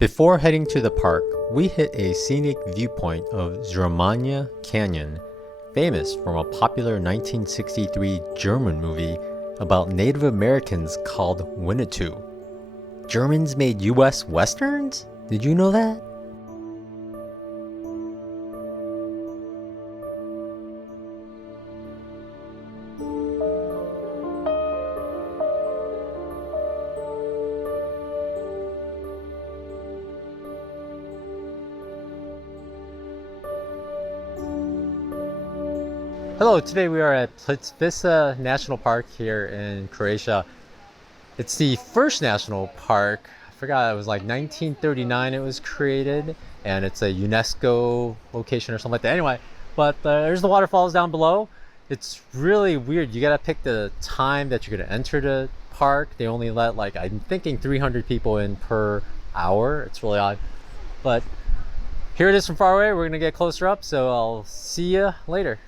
Before heading to the park, we hit a scenic viewpoint of Zromania Canyon, famous from a popular 1963 German movie about Native Americans called Winnetou. Germans made US Westerns? Did you know that? Hello, today we are at Plitvice National Park here in Croatia. It's the first national park. I forgot, it was like 1939 it was created, and it's a UNESCO location or something like that. Anyway, but there's the waterfalls down below. It's really weird. You gotta pick the time that you're gonna enter the park. They only let, like, I'm thinking 300 people in per hour. It's really odd. But here it is from far away. We're gonna get closer up, so I'll see you later.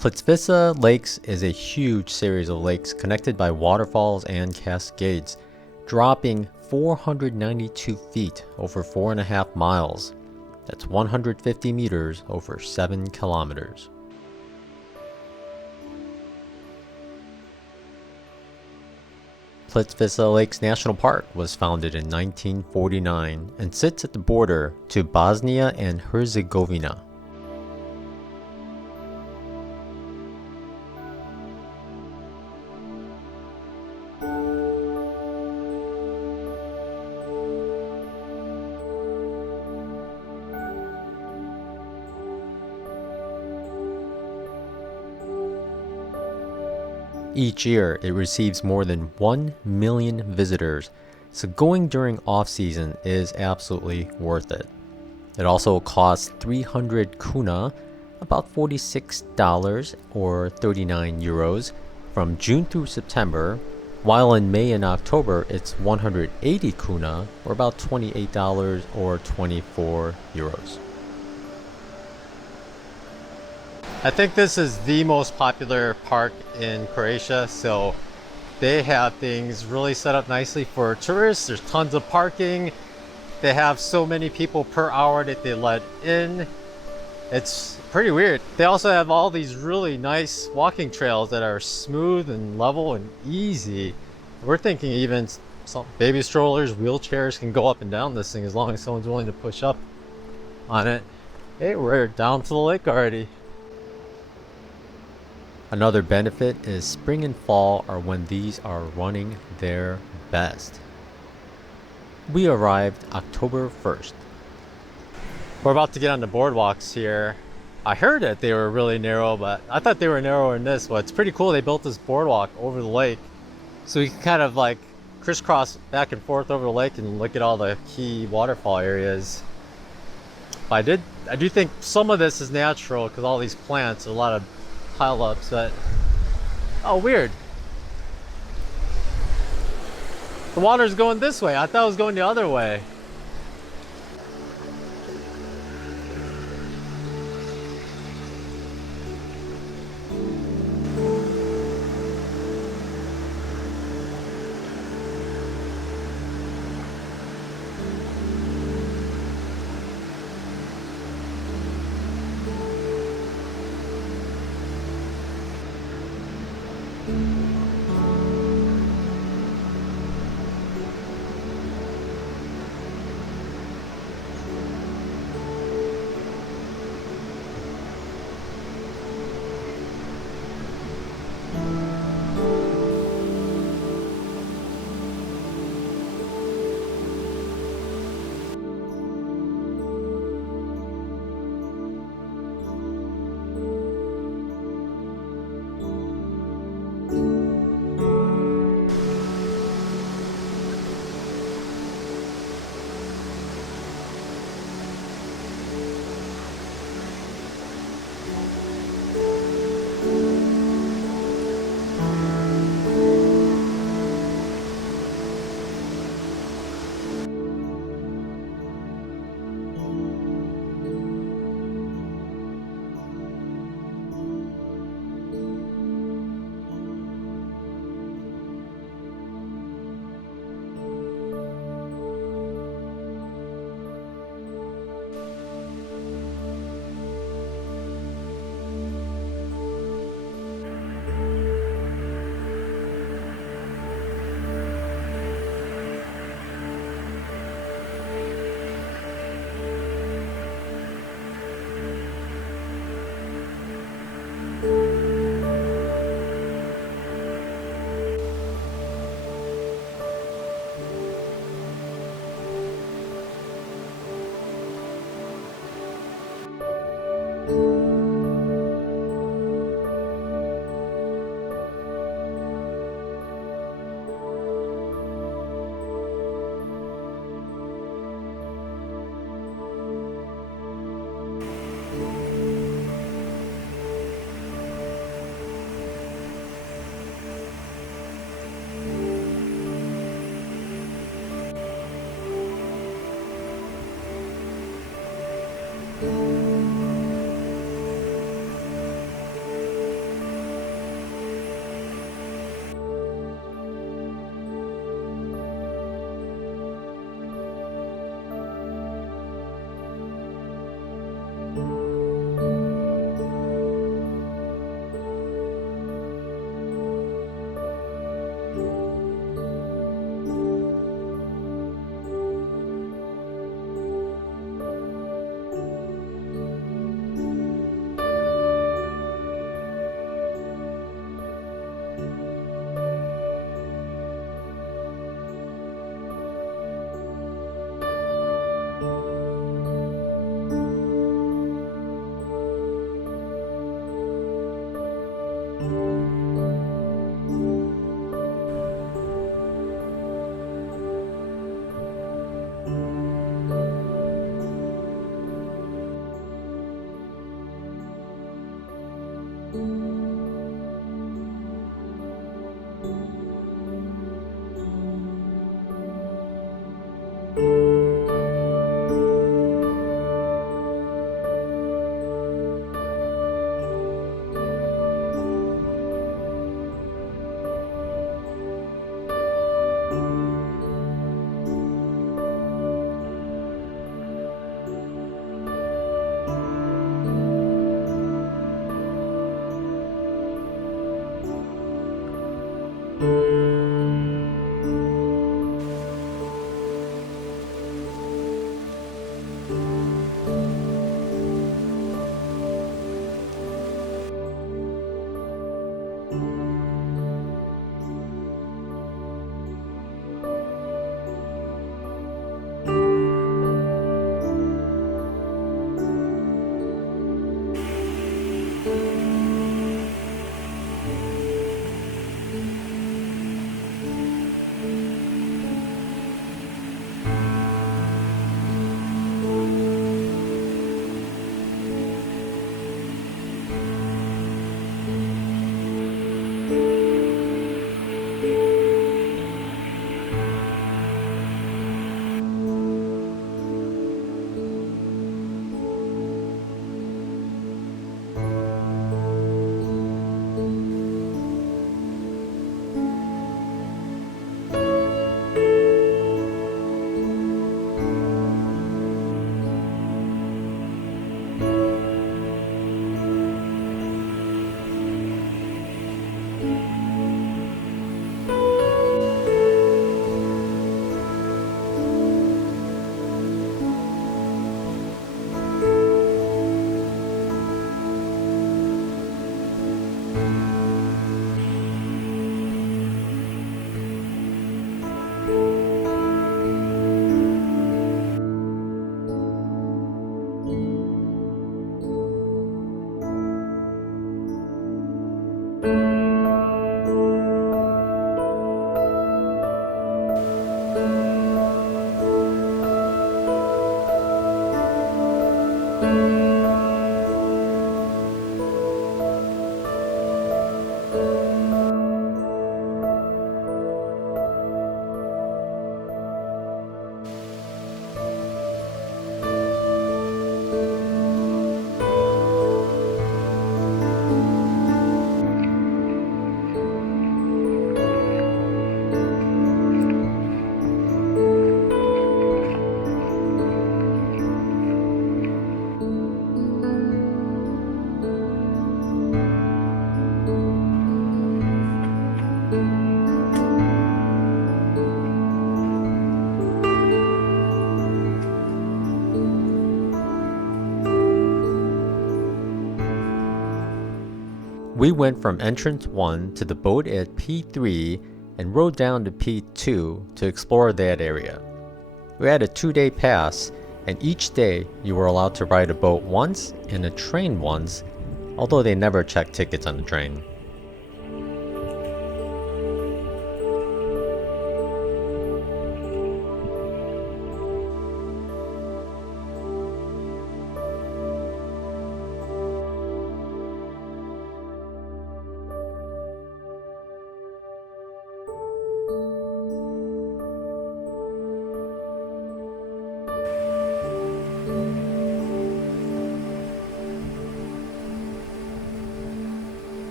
Plitvice Lakes is a huge series of lakes connected by waterfalls and cascades, dropping 492 feet over 4.5 miles. That's 150 meters over 7 kilometers. Plitvice Lakes National Park was founded in 1949 and sits at the border to Bosnia and Herzegovina. Each year, it receives more than 1 million visitors, so going during off-season is absolutely worth it. It also costs 300 kuna, about $46 or 39 euros, from June through September, while in May and October it's 180 kuna, or about $28 or 24 euros. I think this is the most popular park in Croatia, so they have things really set up nicely for tourists. There's tons of parking. They have so many people per hour that they let in. It's pretty weird. They also have all these really nice walking trails that are smooth and level and easy. We're thinking even some baby strollers, wheelchairs can go up and down this thing as long as someone's willing to push up on it. Hey, we're down to the lake already. Another benefit is spring and fall are when these are running their best. We arrived October 1st. We're about to get on the boardwalks here. I heard that they were really narrow, but I thought they were narrower than this, but it's pretty cool. They built this boardwalk over the lake, so we can kind of like crisscross back and forth over the lake and look at all the key waterfall areas. But I do think some of this is natural because all these plants, a lot of pile-ups, but oh, weird. The water's going this way. I thought it was going the other way. We went from entrance 1 to the boat at P3 and rode down to P2 to explore that area. We had a 2-day pass, and each day you were allowed to ride a boat once and a train once, although they never checked tickets on the train.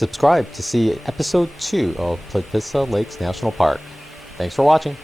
Subscribe to see episode 2 of Plitvice Lakes National Park. Thanks for watching.